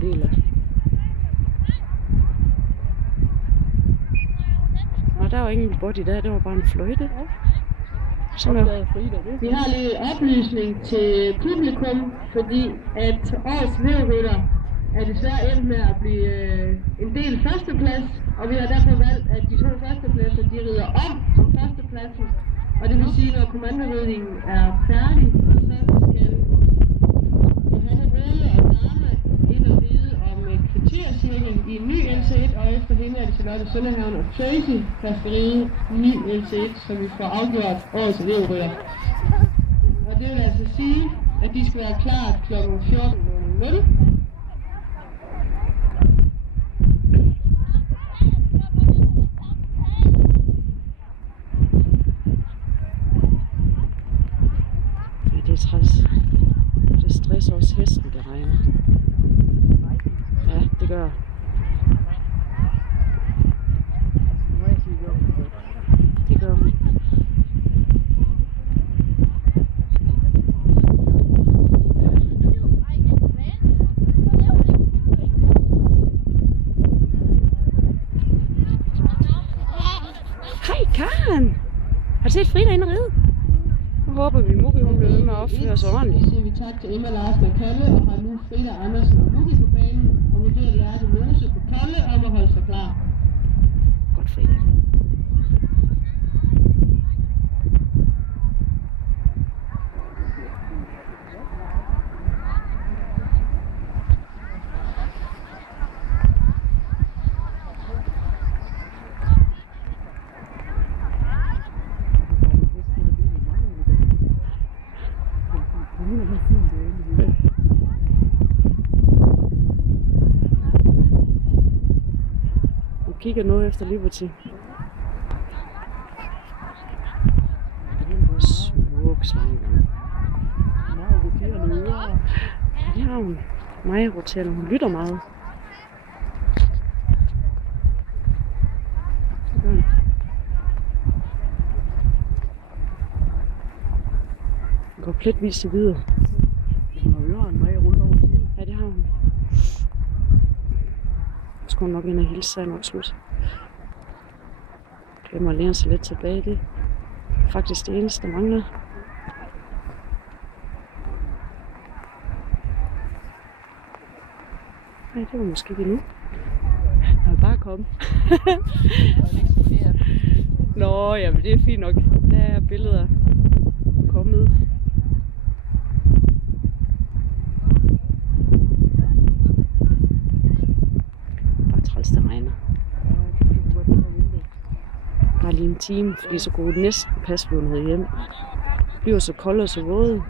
del af. Og der var ingen body der, det var bare en fløjte. Sådan noget. Vi har lige oplysning til publikum, fordi at årets vævrytter er desværre endt med at blive en del førsteplads, og vi har derfor valgt, at de 2 førstepladser, de rider om førstepladsen. Og det vil sige, når kommandoridningen er færdig, så skal Johanne Røde og Dame ind og ride om et kvartercirkel i en ny LC1, og efter hende er det Charlotte Sønderhavn og Tracy, der skal ride ny LC1, så vi får afgjort årets elevrytter. Og det vil altså sige, at de skal være klar kl. 14:00. Det er træls. Det stresser også hesten, det regner. Ja, det gør. Det gør hun. Hej Karen! Har du set Frida inde og ride? Nu håber vi, Mugi hun bliver ved med at opføre sig ordentligt. Så siger vi tak til Emma Larsen og Kalle, og har nu Frida Andersen og Mugi på banen, og vurderer Lærke Mose på Kolle om at holde sig klar. Godt Frida. Kigger noget efter Liberty. Det var smuk slange. Meget roterende ører. Det har hun. Meget roterende. Hun lytter meget. Hun går pletvis til videre. Hun har ørerne meget rundt over hele. Ja, det har hun. Så skal hun nok ind og hilse sig, når det slut. Glemmer at læne sig lidt tilbage. Det er faktisk det eneste, der mangler. Nej, det var måske ikke endnu. Jeg vil bare komme. Nå, jamen det er fint nok. Der er billeder kommet. Bare træls, der regner. Bare lige en time, fordi så kunne det næsten passe, at vi var nået hjem. Vi var så kolde og så våde.